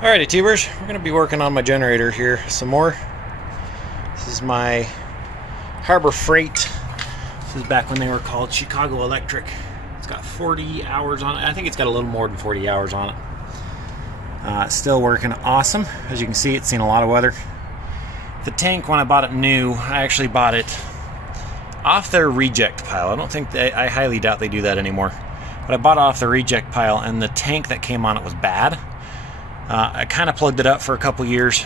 Alrighty, tubers, we're going to be working on my generator here some more. This is my Harbor Freight. This is back when they were called Chicago Electric. It's got 40 hours on it. I think it's got a little more than 40 hours on it. It's still working awesome. As you can see, it's seen a lot of weather. The tank, when I bought it new, I actually bought it off their reject pile. I highly doubt they do that anymore. But I bought it off the reject pile, and the tank that came on it was bad. I kind of plugged it up for a couple years,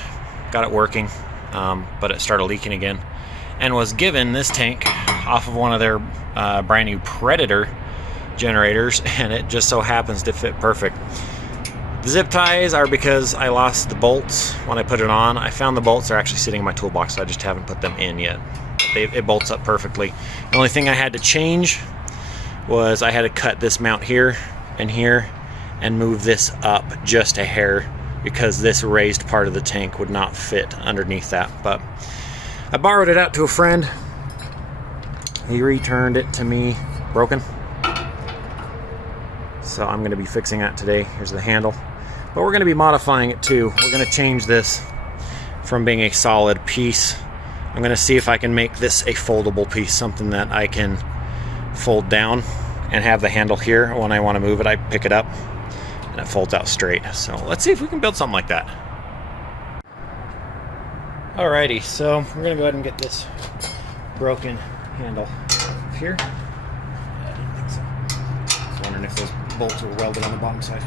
got it working, but it started leaking again, and was given this tank off of one of their brand new Predator generators, and it just so happens to fit perfect. The zip ties are because I lost the bolts when I put it on. I found the bolts are actually sitting in my toolbox, so I just haven't put them in yet. It bolts up perfectly. The only thing I had to change was I had to cut this mount here and here and move this up just a hair because this raised part of the tank would not fit underneath that. But I borrowed it out to a friend. He returned it to me broken. So I'm going to be fixing that today. Here's the handle. But we're going to be modifying it too. We're going to change this from being a solid piece. I'm going to see if I can make this a foldable piece, something that I can fold down and have the handle here. When I want to move it, I pick it up and it folds out straight. So let's see if we can build something like that. Alrighty, so we're gonna go ahead and get this broken handle up here. I didn't think so. I was wondering if those bolts were welded on the bottom side.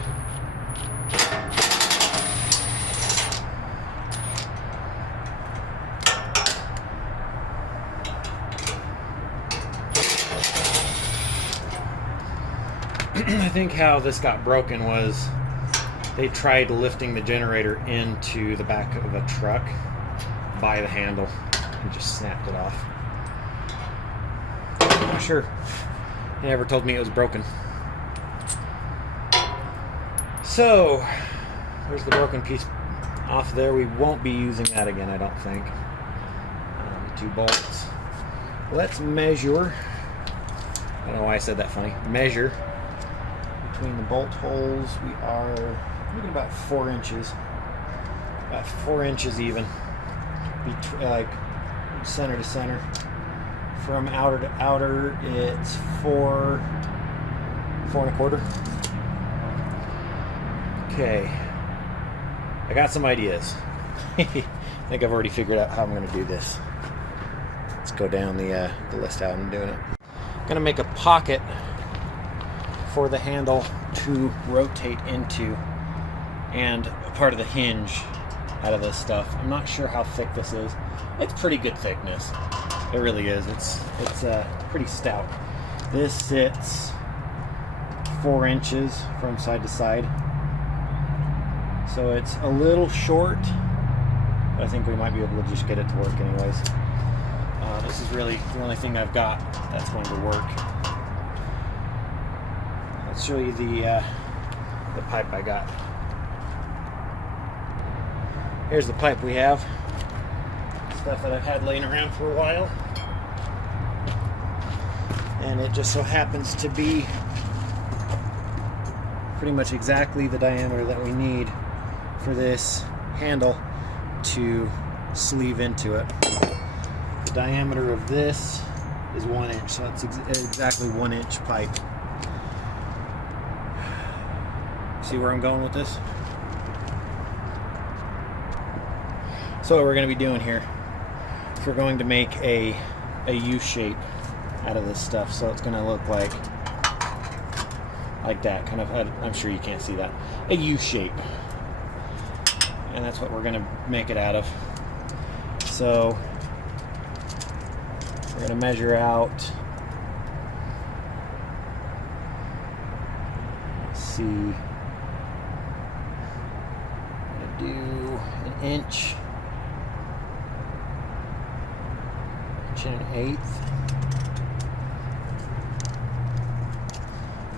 I think how this got broken was they tried lifting the generator into the back of a truck by the handle and just snapped it off. I'm not sure. They never told me it was broken. So there's the broken piece off there. We won't be using that again, I don't think. The two bolts. Let's measure. I don't know why I said that funny. Measure. Between the bolt holes, we are looking about 4 inches. About 4 inches even. Like center to center. From outer to outer, it's 4.25. Okay. I got some ideas. I think I've already figured out how I'm going to do this. Let's go down the list how I'm doing it. I'm going to make a pocket for the handle to rotate into, and a part of the hinge out of this stuff. I'm not sure how thick this is. It's pretty good thickness. It really is. It's pretty stout. This sits 4 inches from side to side, so it's a little short, but I think we might be able to just get it to work anyways. This is really the only thing I've got that's going to work. Let's show you the pipe I got. Here's the pipe we have. Stuff that I've had laying around for a while. And it just so happens to be pretty much exactly the diameter that we need for this handle to sleeve into it. The diameter of this is 1 inch, so it's exactly 1 inch pipe. See where I'm going with this? So what we're going to be doing here is we're going to make a U shape out of this stuff. So it's going to look like that, kind of. I'm sure you can't see that. A U shape. And that's what we're going to make it out of. So we're going to measure out, let's see, do an inch and an eighth.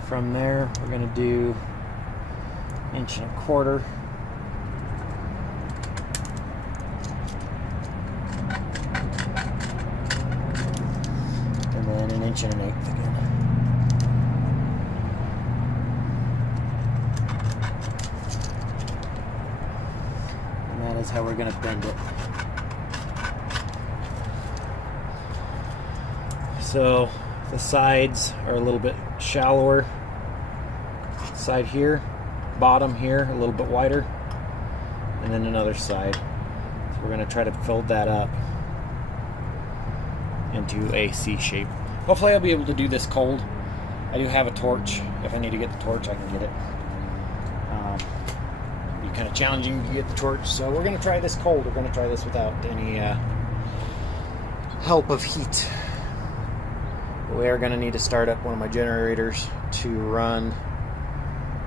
From there, we're going to do 1.25 inches. And then 1.125 inches again. is how we're going to bend it. So the sides are a little bit shallower. Side here, bottom here, a little bit wider, and then another side. So we're going to try to fold that up into a C shape. Hopefully I'll be able to do this cold. I do have a torch. If I need to get the torch, I can get it. It'll be kind of challenging to get the torch, so we're going to try this cold. We're going to try this without any help of heat. We are going to need to start up one of my generators to run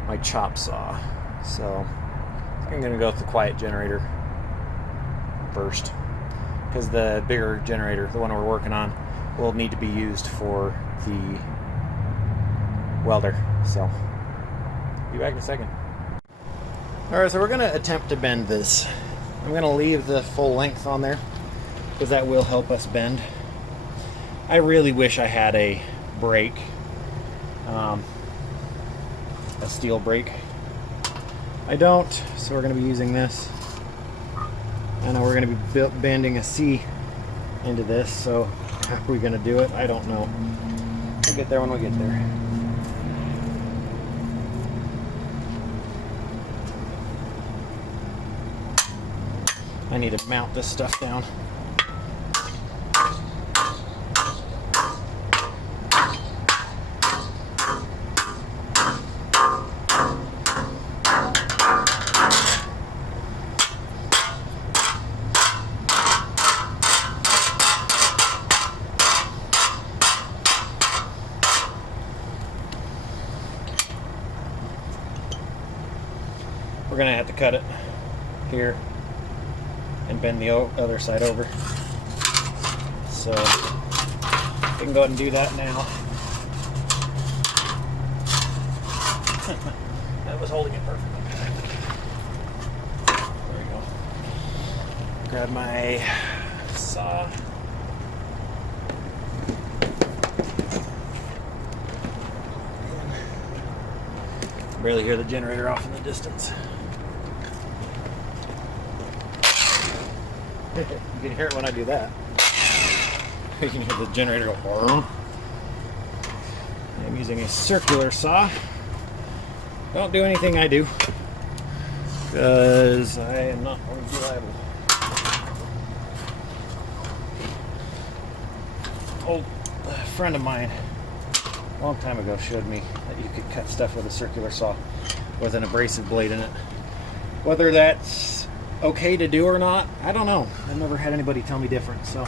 my chop saw. So I'm going to go with the quiet generator first, because the bigger generator, the one we're working on, will need to be used for the welder. So be back in a second. Alright, so we're going to attempt to bend this. I'm going to leave the full length on there because that will help us bend. I really wish I had a brake, a steel brake. I don't, so we're going to be using this. I know we're going to be bending a C into this, so how are we going to do it? I don't know. We'll get there when we get there. I need to mount this stuff down. We're gonna have to cut it here and bend the other side over. So we can go ahead and do that now. That was holding it perfectly. There we go. Grab my saw. Barely hear the generator off in the distance. You can hear it when I do that. You can hear the generator go. I'm using a circular saw. Don't do anything I do, because I am not reliable. Old friend of mine a long time ago showed me that you could cut stuff with a circular saw with an abrasive blade in it. Whether that's okay to do or not, I don't know. I've never had anybody tell me different, so.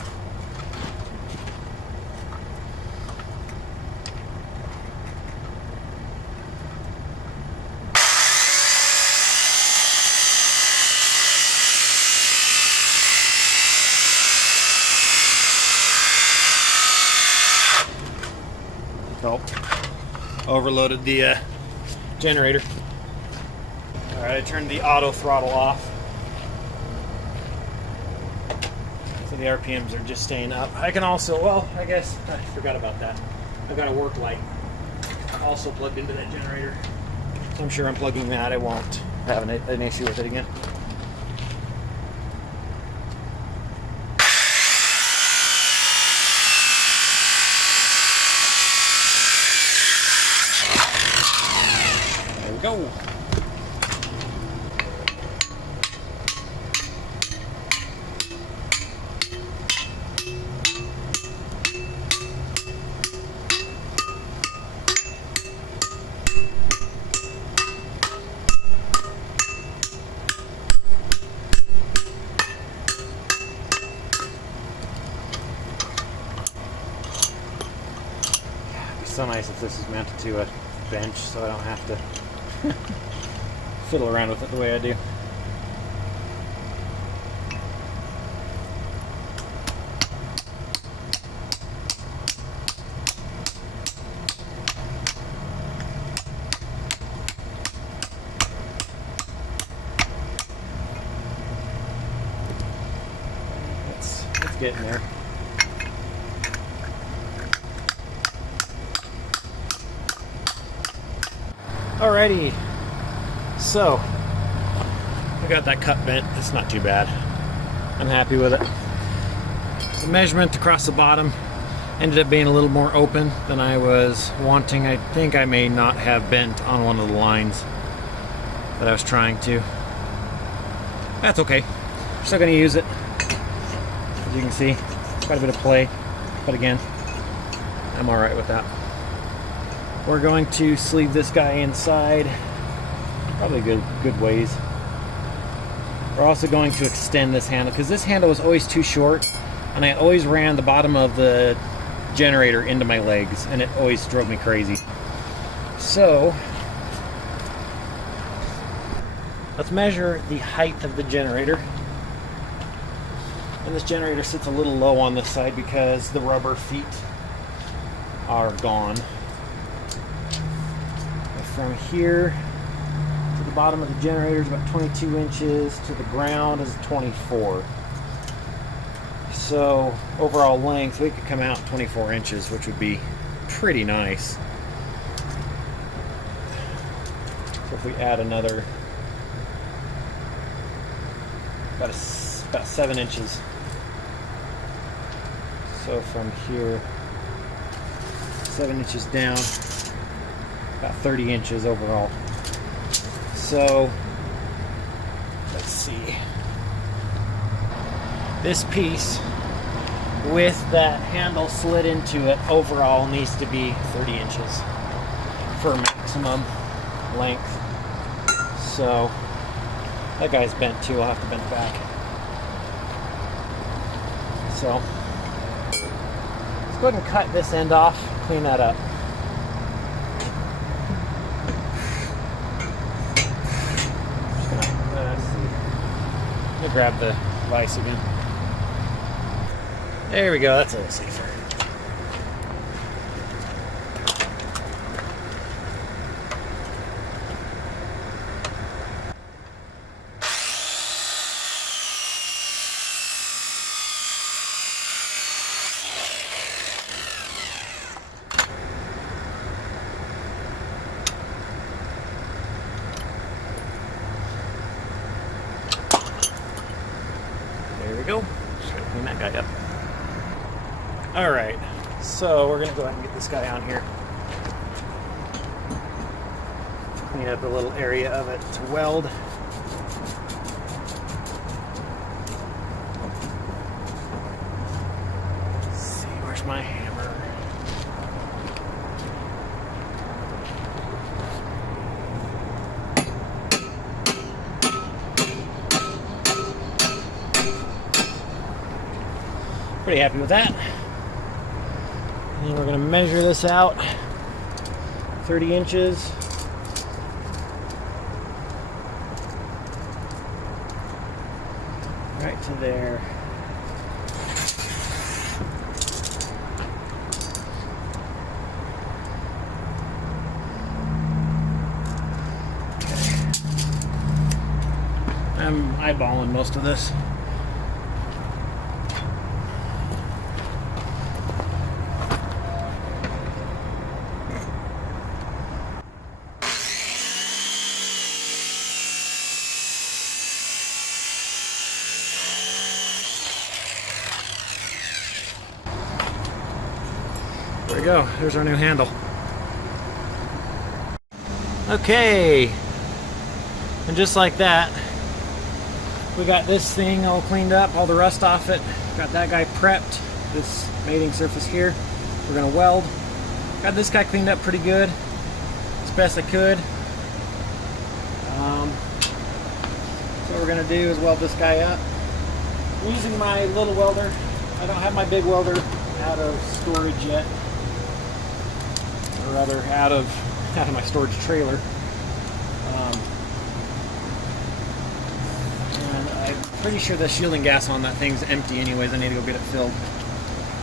Oh, overloaded the generator. All right, I turned the auto throttle off, so the RPMs are just staying up. I can also, well, I guess I forgot about that. I've got a work light also plugged into that generator, so I'm sure unplugging that I won't have an issue with it again. There we go. So nice if this is mounted to a bench, so I don't have to fiddle around with it the way I do. It's getting there. Alrighty, so I got that cut bent. It's not too bad. I'm happy with it. The measurement across the bottom ended up being a little more open than I was wanting. I think I may not have bent on one of the lines that I was trying to. That's okay. I'm still going to use it. As you can see, quite a bit of play. But again, I'm alright with that. We're going to sleeve this guy inside. Probably good ways. We're also going to extend this handle because this handle was always too short, and I always ran the bottom of the generator into my legs, and it always drove me crazy. So let's measure the height of the generator. And this generator sits a little low on this side because the rubber feet are gone. But from here to the bottom of the generator is about 22 inches, to the ground is 24. So overall length, we could come out 24 inches, which would be pretty nice. So if we add another about 7 inches. So from here, 7 inches down, about 30 inches overall. So let's see. This piece with that handle slid into it overall needs to be 30 inches for maximum length. So that guy's bent too. I'll have to bend it back. So let's go ahead and cut this end off, clean that up. Just gonna, let's see. Let me grab the vise again. There we go, that's a little safer. There we go. Just gotta clean that guy up. Alright, so we're gonna go ahead and get this guy on here. Clean up a little area of it to weld. Let's see, where's my hammer? Pretty happy with that. And we're going to measure this out 30 inches. Right to there. Okay. I'm eyeballing most of this. There we go, there's our new handle. Okay, and just like that, we got this thing all cleaned up, all the rust off it. Got that guy prepped, this mating surface here. We're gonna weld. Got this guy cleaned up pretty good, as best I could. So what we're gonna do is weld this guy up. I'm using my little welder. I don't have my big welder out of storage yet. Or rather out of my storage trailer. And I'm pretty sure the shielding gas on that thing's empty anyways. I need to go get it filled.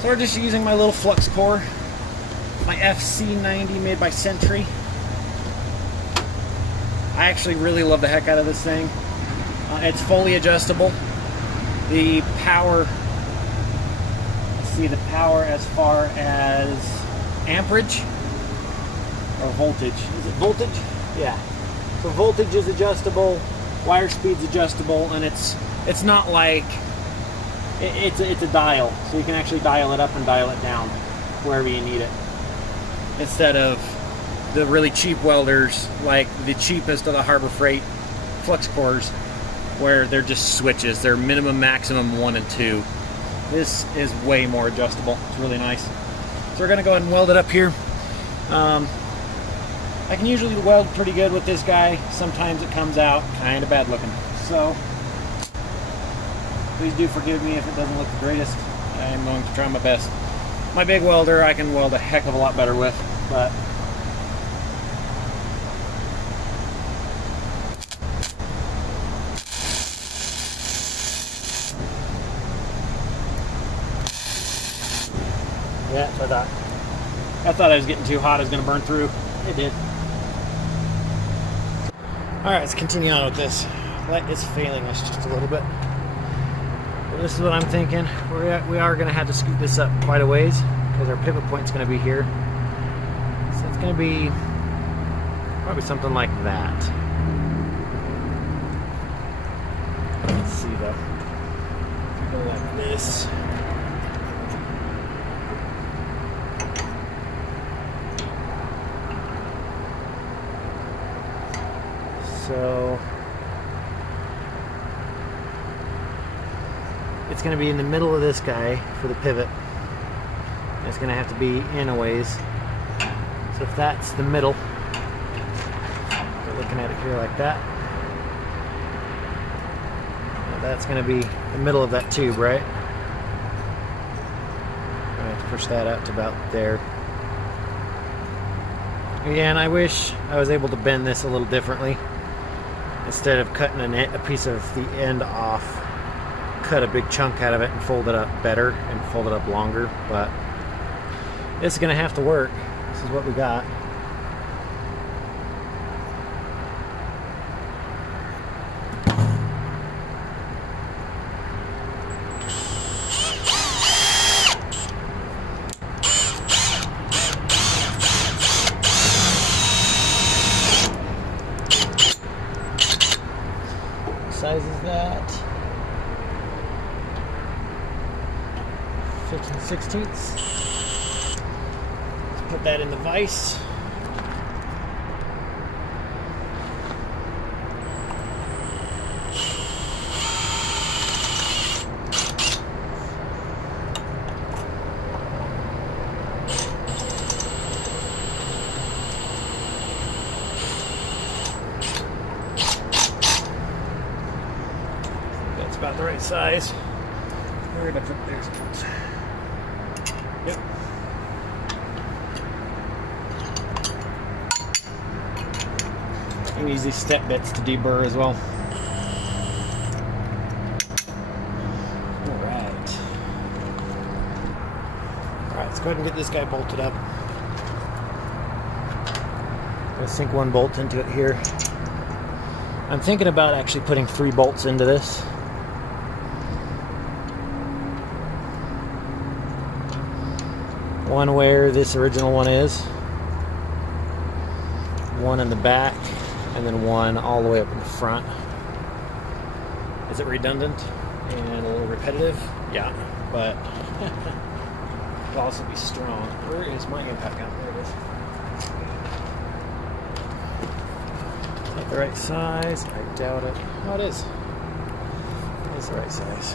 So we're just using my little flux core, my FC90 made by Sentry. I actually really love the heck out of this thing. It's fully adjustable. The power, let's see, the power as far as amperage or voltage. Is it voltage? Yeah. So voltage is adjustable. Wire speed's adjustable, and it's not like it's a dial, so you can actually dial it up and dial it down wherever you need it, instead of the really cheap welders, like the cheapest of the Harbor Freight flux cores, where they're just switches. They're minimum, maximum 1 and 2. This is way more adjustable. It's really nice. So we're gonna go ahead and weld it up here. I can usually weld pretty good with this guy. Sometimes it comes out kind of bad looking. So please do forgive me if it doesn't look the greatest. I am going to try my best. My big welder I can weld a heck of a lot better with, but yeah, that's what I thought. I thought I was getting too hot, I was going to burn through. It did. Alright, let's continue on with this. Light is failing us just a little bit. But this is what I'm thinking. We are going to have to scoot this up quite a ways, because our pivot point's going to be here. So it's going to be probably something like that. Let's see though. Go like this. So it's going to be in the middle of this guy for the pivot. It's going to have to be in a ways. So if that's the middle, we're looking at it here like that. Now that's going to be the middle of that tube, right? I'm going to have to push that out to about there. Again, I wish I was able to bend this a little differently. Instead of cutting a piece of the end off, cut a big chunk out of it and fold it up better and fold it up longer. But it's going to have to work. This is what we got. Size is that 15/16. Let's put that in the vise. About the right size. Where did I put there's it goes. Yep. You can use these step bits to deburr as well. Alright. Alright, let's go ahead and get this guy bolted up. I'm going to sink one bolt into it here. I'm thinking about actually putting 3 bolts into this. One where this original one is, one in the back, and then one all the way up in the front. Is it redundant and a little repetitive? Yeah, but it'll also be strong. Where is my impact gun? There it is. Is that the right size? I doubt it. Oh, it is. It is the right size.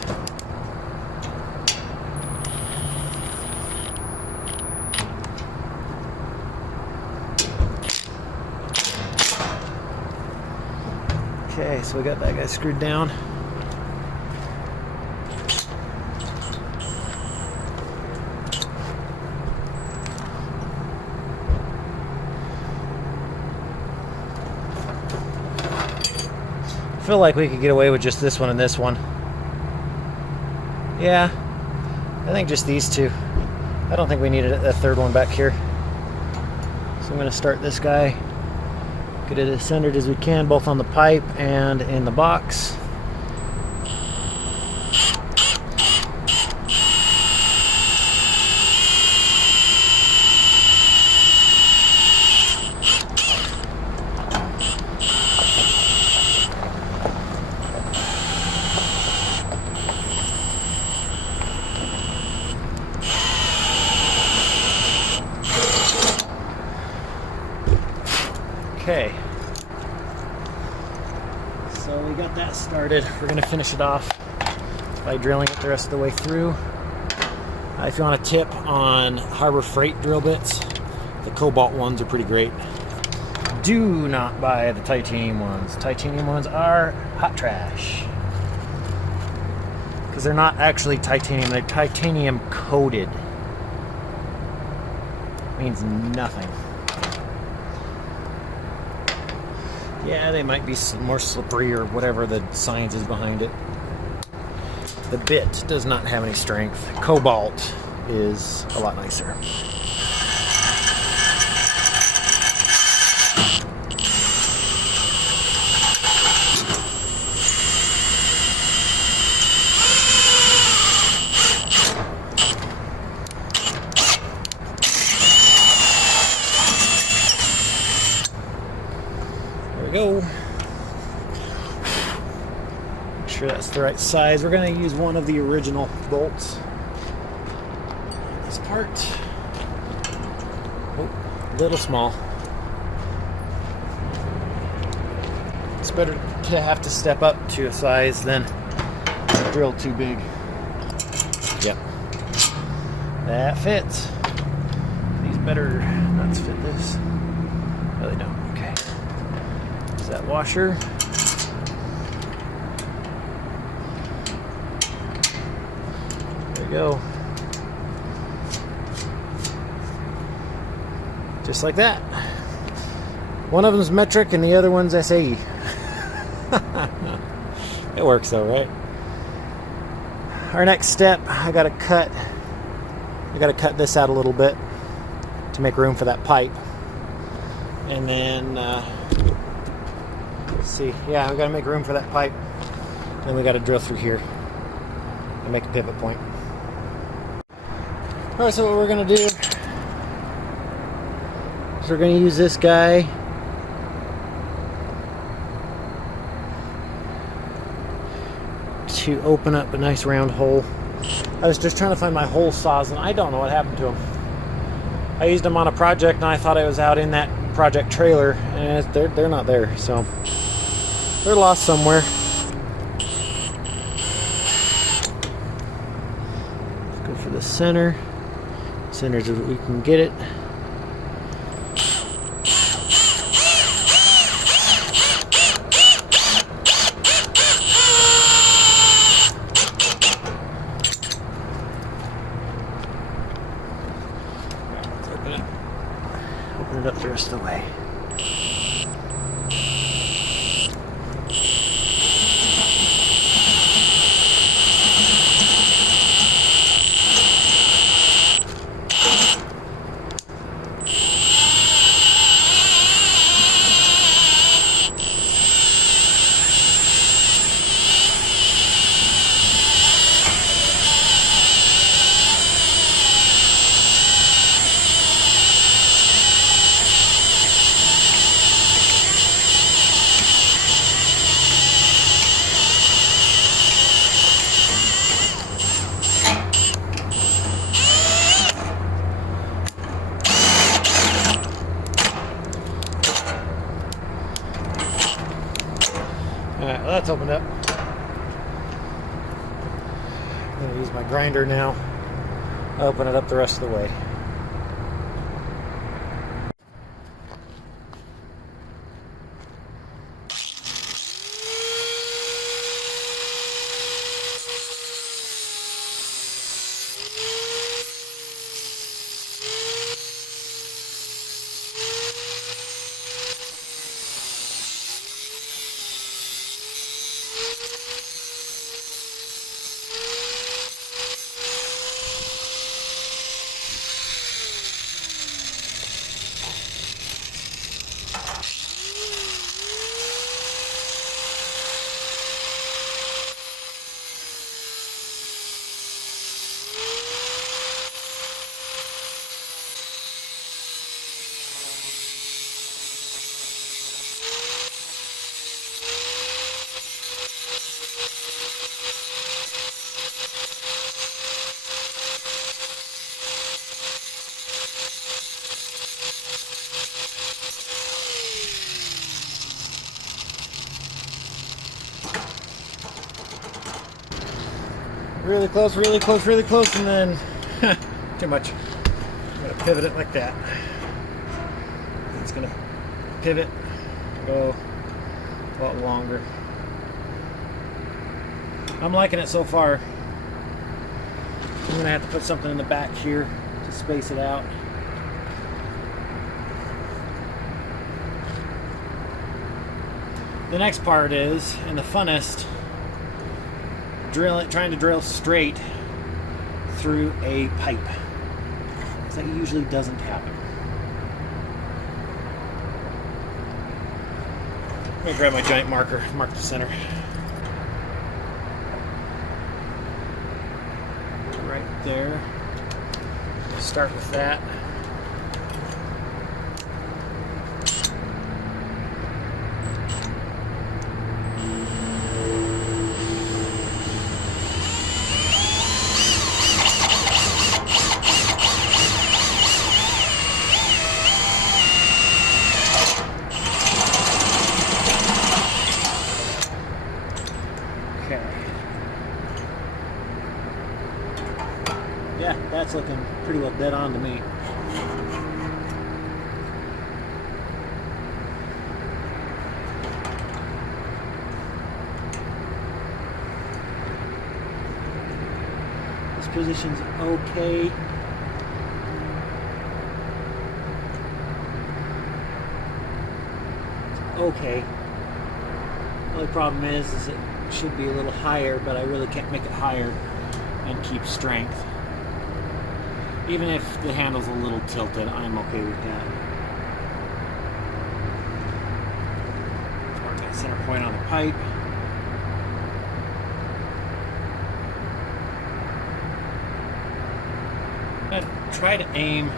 Okay, so we got that guy screwed down. I feel like we could get away with just this one and this one. Yeah, I think just these two. I don't think we needed a third one back here. So I'm going to start this guy. Get it as centered as we can, both on the pipe and in the box. get that started. We're going to finish it off by drilling it the rest of the way through. If you want a tip on Harbor Freight drill bits, the cobalt ones are pretty great. Do not buy the titanium ones. Titanium ones are hot trash. Because they're not actually titanium, they're titanium coated. Means nothing. Yeah, they might be more slippery or whatever the science is behind it. The bit does not have any strength. Cobalt is a lot nicer. There we go. Make sure that's the right size. We're going to use one of the original bolts. This part, oh, a little small. It's better to have to step up to a size than drill too big. Yep, that fits. These better nuts fit this. No, they don't. Okay. Is that washer? There you go. Just like that. One of them's metric and the other one's SAE. It works though, right? Our next step, I gotta cut this out a little bit to make room for that pipe. And then, let's see, yeah, we gotta make room for that pipe. Then we gotta drill through here and make a pivot point. Alright, so what we're gonna do is we're gonna use this guy to open up a nice round hole. I was just trying to find my hole saws and I don't know what happened to them. I used them on a project and I thought I was out in that project trailer and they're not there, so they're lost somewhere. Let's go for the center. Center's where we can get it. Open it up the rest of the way. Alright, well that's opened up. I'm going to use my grinder now. Open it up the rest of the way. Really close, really close, really close, and then too much. I'm gonna pivot it like that. It's gonna pivot, go a lot longer. I'm liking it so far. I'm gonna have to put something in the back here to space it out. The next part is, and the funnest, trying to drill straight through a pipe. Because that usually doesn't happen. I'm gonna grab my giant marker, mark the center. Right there. Start with that. Yeah, that's looking pretty well dead on to me. This position's okay. It's okay. The only problem is it should be a little higher, but I really can't make it higher and keep strength. Even if the handle's a little tilted, I'm okay with that. Mark that center point on the pipe. I'm going to try to aim,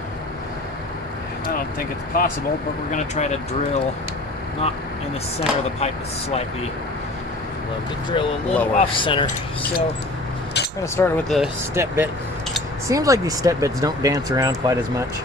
I don't think it's possible, but we're going to try to drill not in the center of the pipe, but slightly. Love to drill a little off center. So I'm going to start with the step bit. Seems like these step bits don't dance around quite as much.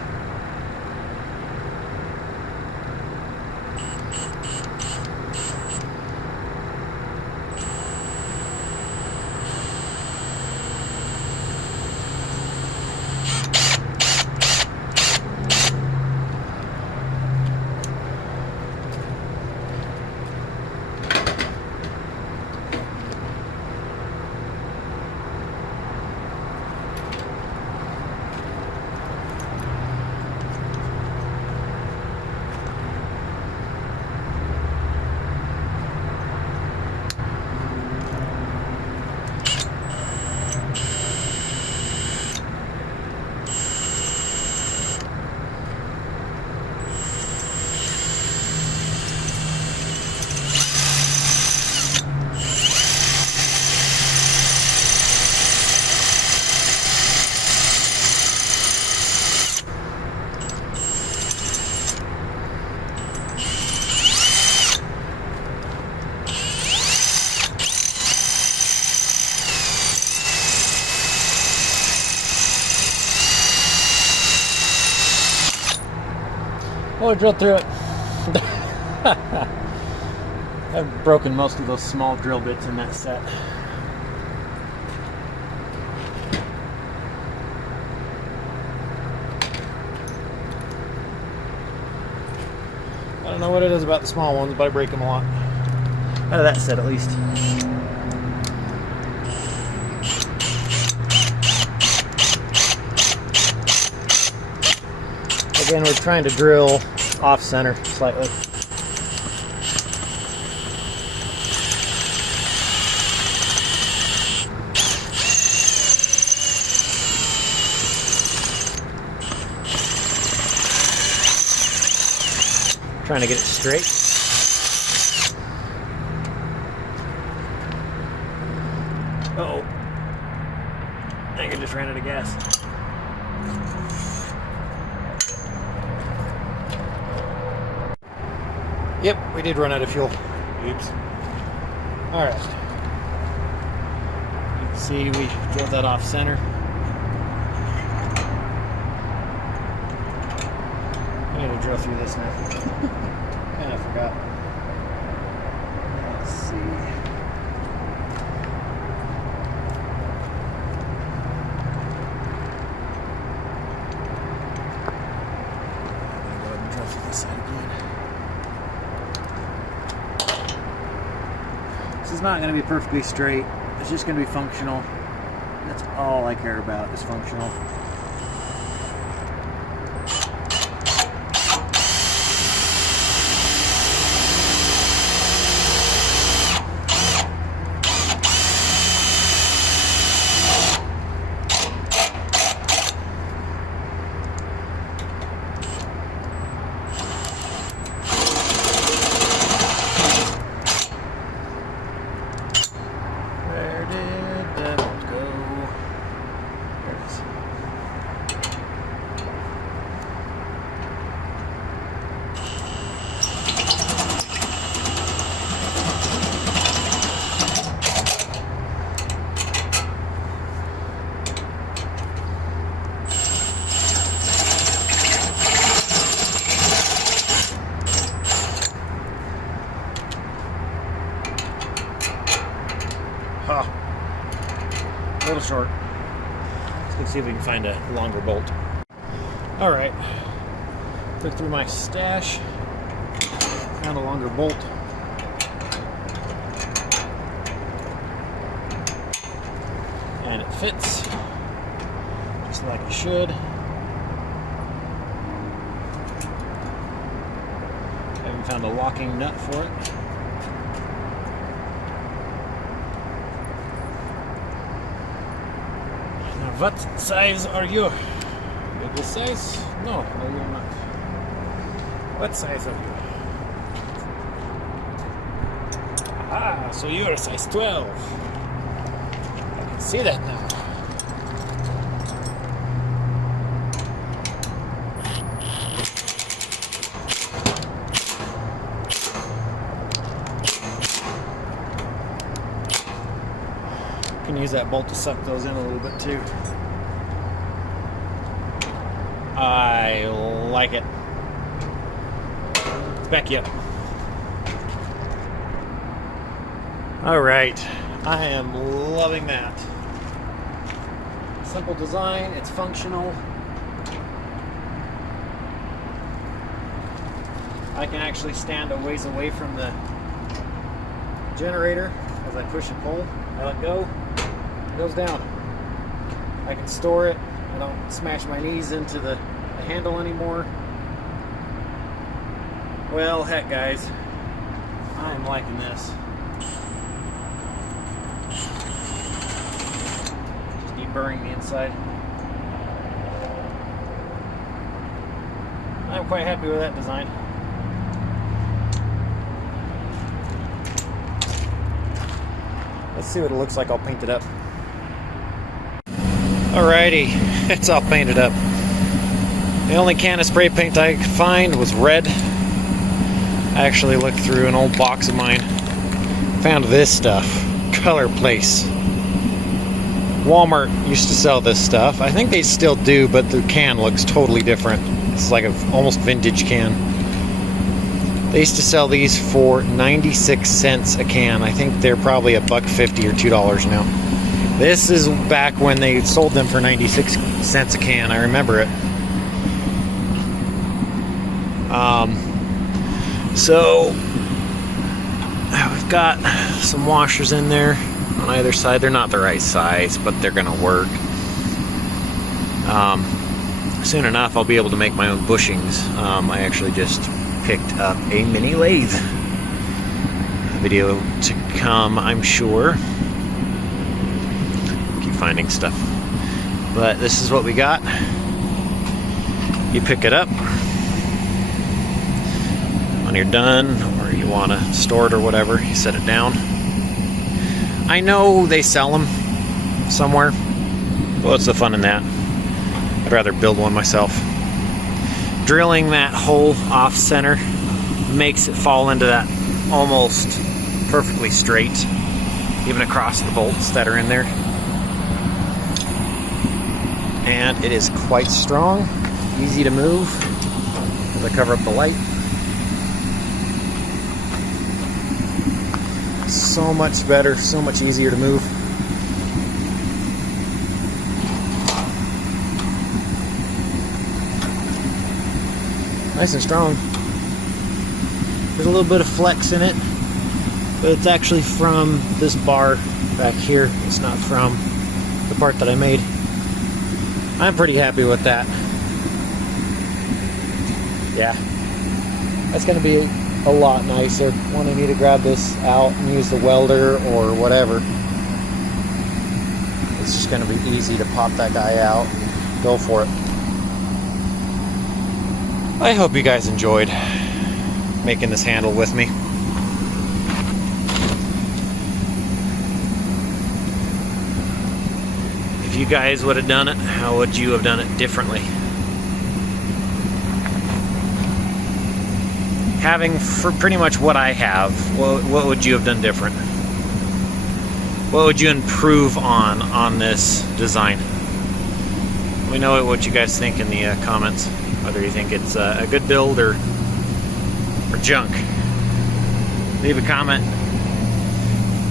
Well, I drilled through it. I've broken most of those small drill bits in that set. I don't know what it is about the small ones, but I break them a lot. Out of that set, at least. Again, we're trying to drill off center slightly. Trying to get it straight. Uh-oh. I think I just ran out of gas. Yep, we did run out of fuel. Oops. Alright. You can see we drilled that off center. I need to drill through this now. Kinda forgot. Let's see. not going to be perfectly straight. It's just going to be functional. That's all I care about, is functional. Huh. A little short. Let's see if we can find a longer bolt. Alright. Look through my stash. Found a longer bolt. And it fits. Just like it should. Haven't found a locking nut for it. What size are you? You're this size? No, you're not. What size are you? Ah, so you're a size 12. I can see that now. You can use that bolt to suck those in a little bit too. I like it. Let's back you up. Alright, I am loving that. Simple design, it's functional. I can actually stand a ways away from the generator as I push and pull. I let go, it goes down. I can store it. I don't smash my knees into the handle anymore. Well, heck, guys, I'm liking this. Just deburring the inside. I'm quite happy with that design. Let's see what it looks like. I'll paint it up. Alrighty, it's all painted up. The only can of spray paint I could find was red. I actually looked through an old box of mine. Found this stuff. Color Place. Walmart used to sell this stuff. I think they still do, but the can looks totally different. It's like an almost vintage can. They used to sell these for 96 cents a can. I think they're probably $1.50 or $2 now. This is back when they sold them for 96 cents a can. I remember it. So we've got some washers in there on either side. They're not the right size, but they're gonna work. Soon enough, I'll be able to make my own bushings. I actually just picked up a mini lathe. Video to come, I'm sure. Keep finding stuff. But this is what we got. You pick it up when you're done, or you want to store it or whatever, you set it down. I know they sell them somewhere. What's the fun in that? I'd rather build one myself. Drilling that hole off center makes it fall into that almost perfectly straight, even across the bolts that are in there. And it is quite strong, easy to move as I cover up the light. So much better, so much easier to move. Nice and strong. There's a little bit of flex in it. but it's actually from this bar back here. It's not from the part that I made. I'm pretty happy with that. Yeah, that's going to be a lot nicer when I need to grab this out and use the welder or whatever. It's just going to be easy to pop that guy out and go for it. I hope you guys enjoyed making this handle with me. If you guys would have done it, how would you have done it differently? Having for pretty much what I have, what would you have done different? What would you improve on this design? Let me know what you guys think in the comments. Whether you think it's a good build or junk. Leave a comment.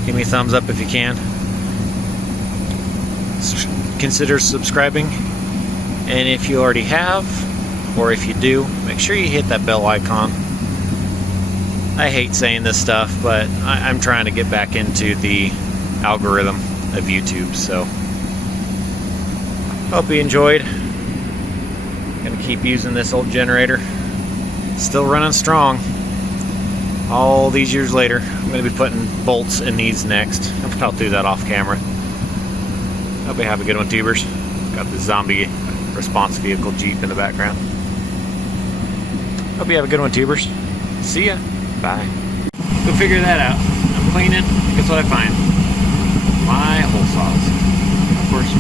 Give me a thumbs up if you can. Consider subscribing. And if you already have, or if you do, make sure you hit that bell icon. I hate saying this stuff, but I'm trying to get back into the algorithm of YouTube, so hope you enjoyed. Gonna keep using this old generator. Still running strong all these years later. I'm gonna be putting bolts in these next. I'll do that off camera. Hope you have a good one, tubers. Got the zombie response vehicle Jeep in the background. Hope you have a good one, tubers. See ya. Bye. Go figure that out. I'm cleaning. Guess what I find? My hole saws. Of course.